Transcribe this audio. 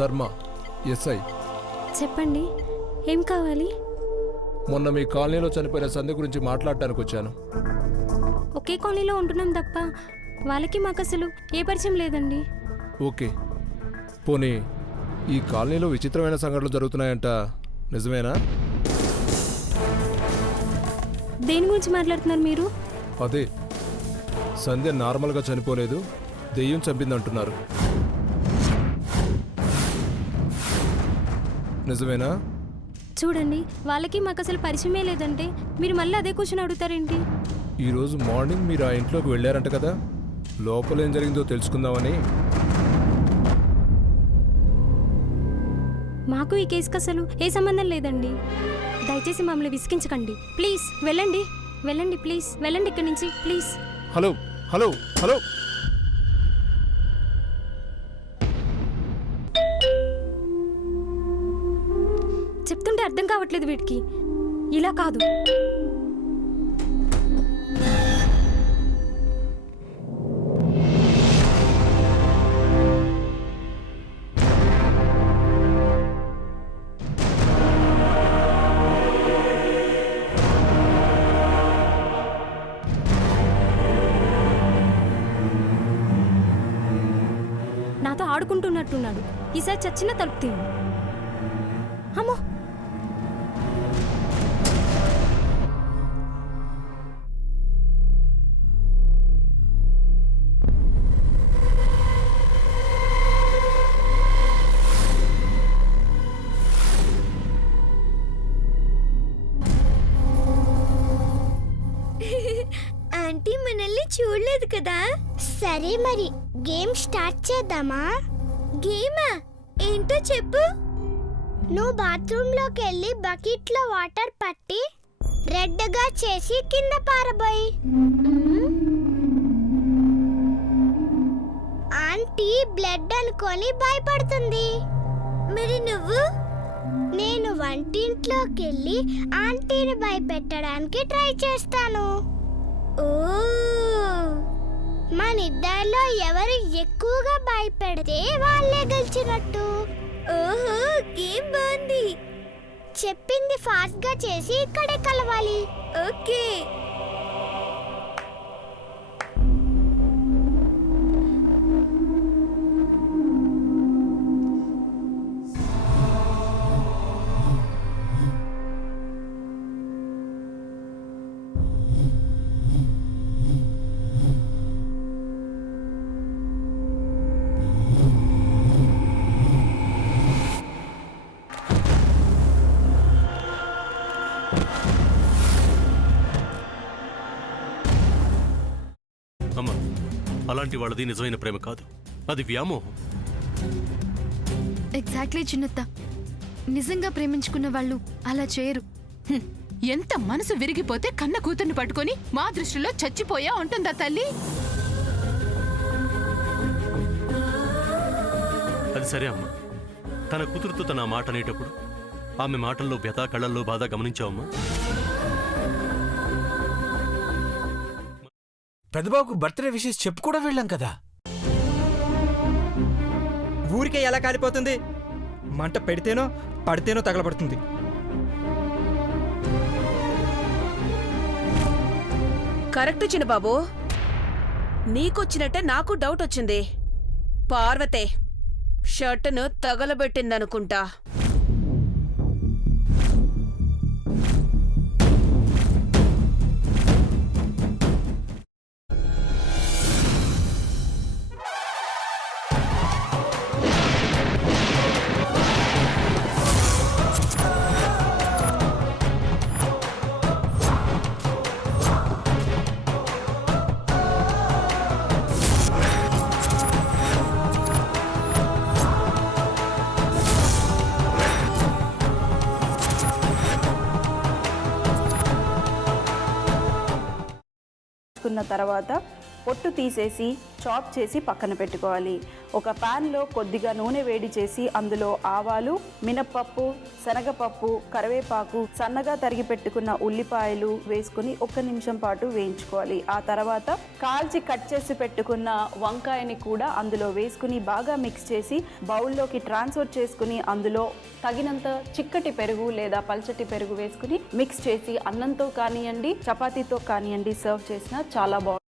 ధర్మ ఎస్ఐ. చెప్పండి, ఏం కావాలి? మొన్న మీ కాలనీలో చనిపోయిన సంధ్య గురించి మాట్లాడటానికి వచ్చాను. ఒకే కాలనీలో ఉంటున్నాం తప్ప వాళ్ళకి మాకు అసలు ఏ పరిచయం లేదండి. ఓకే, పోనీ ఈ కాలనీలో విచిత్రమైన సంఘటనలు జరుగుతున్నాయంట, నిజమేనా? దేని గురించి మాట్లాడుతున్నారు మీరు? అదే, సంధ్య నార్మల్గా చనిపోలేదు, దెయ్యం చంపిందంటున్నారు, నిజమేనా? చూడండి, వాళ్ళకి మాకు అసలు పరిచయమే లేదంటే మీరు మళ్ళీ అదే క్వశ్చన్ అడుగుతారేంటి? ఈరోజు మార్నింగ్ మీరు ఆ ఇంట్లోకి వెళ్ళారంట కదా, లోపల ఏం జరిగిందో తెలుసుకుందామని. మాకు ఈ కేసుకి అసలు ఏ సంబంధం లేదండి. దయచేసి మమ్మల్ని విసిగించకండి ప్లీజ్. వెళ్ళండి వెళ్ళండి, ప్లీజ్ వెళ్ళండి ఇక్కడి నుంచి ప్లీజ్. హలో హలో హలో, చెప్తుంటే అర్థం కావట్లేదు వీటికి. ఇలా కాదు. నాతో ఆడుకుంటున్నట్టున్నాడు. ఈసారి చచ్చిన తలుపు తీయండి. అమ్మో, ఆంటీ మనల్ని చూడలేదు కదా. సరే మరి గేమ్ స్టార్ట్ చేద్దామా? గేమా? ఏంటో చెప్పు. నువ్వు బాత్రూంలోకి వెళ్ళి బకెట్లో వాటర్ పట్టి రెడ్గా చేసి కింద పారబోయి. ఆంటీ బ్లడ్ అనుకొని భయపడుతుంది. మరి నువ్వు? నేను వంటింట్లోకి వెళ్ళి ఆంటీని భయపెట్టడానికి ట్రై చేస్తాను. ఓ, మనిద్దరిలో ఎవరు ఎక్కువగా భయపెడితే వాళ్ళే గెలిచినట్టు. ఓహో, గేమ్ బాగుంది. చెప్పింది ఫాస్ట్ గా చేసి ఇక్కడే కలవాలి. ఓకే. అమ్మా, అలాంటి వాళ్ళది నిజమైన ప్రేమ కాదు, అది వ్యామోహం. ఎగ్జాక్ట్లీ చిన్నత్త, నిజంగా ప్రేమించుకున్న వాళ్ళు అలా చేయరు. ఎంత మనసు విరిగిపోతే కన్న కూతుర్ని పట్టుకొని మా దృష్టిలో చచ్చిపోయా ఉంటుందా తల్లి? అది సరే అమ్మా, తన కూతురుతో తన ఆ మాట అనేటప్పుడు ఆమె మాటల్లో వ్యథ, కళ్ళల్లో బాధ గమనించావమ్మా? పెద్దబాబుకు బర్త్డే విషెస్ చెప్పు కూడా వెళ్ళాం కదా. ఊరికే ఎలా కాలిపోతుంది? మంట పెడితేనో పడితేనో తగలబడుతుంది. కరెక్ట్ చిన్నబాబు, నీకొచ్చినట్టే నాకు డౌట్ వచ్చింది. పార్వతే షర్టును తగలబెట్టిందనుకుంటా. తర్వాత పొట్టు తీసేసి చాప్ చేసి పక్కన పెట్టుకోవాలి. ఒక ప్యాన్లో కొద్దిగా నూనె వేడి చేసి అందులో ఆవాలు, మినప్పప్పు, శనగపప్పు, కరివేపాకు, సన్నగా తరిగి పెట్టుకున్న ఉల్లిపాయలు వేసుకుని 1 నిమిషం పాటు వేయించుకోవాలి. ఆ తర్వాత కాల్చి కట్ చేసి పెట్టుకున్న వంకాయని కూడా అందులో వేసుకుని బాగా మిక్స్ చేసి బౌల్లోకి ట్రాన్స్ఫర్ చేసుకుని అందులో తగినంత చిక్కటి పెరుగు లేదా పల్చటి పెరుగు వేసుకుని మిక్స్ చేసి అన్నంతో కానివ్వండి, చపాతీతో కానివ్వండి సర్వ్ చేసినా చాలా బాగుంటుంది.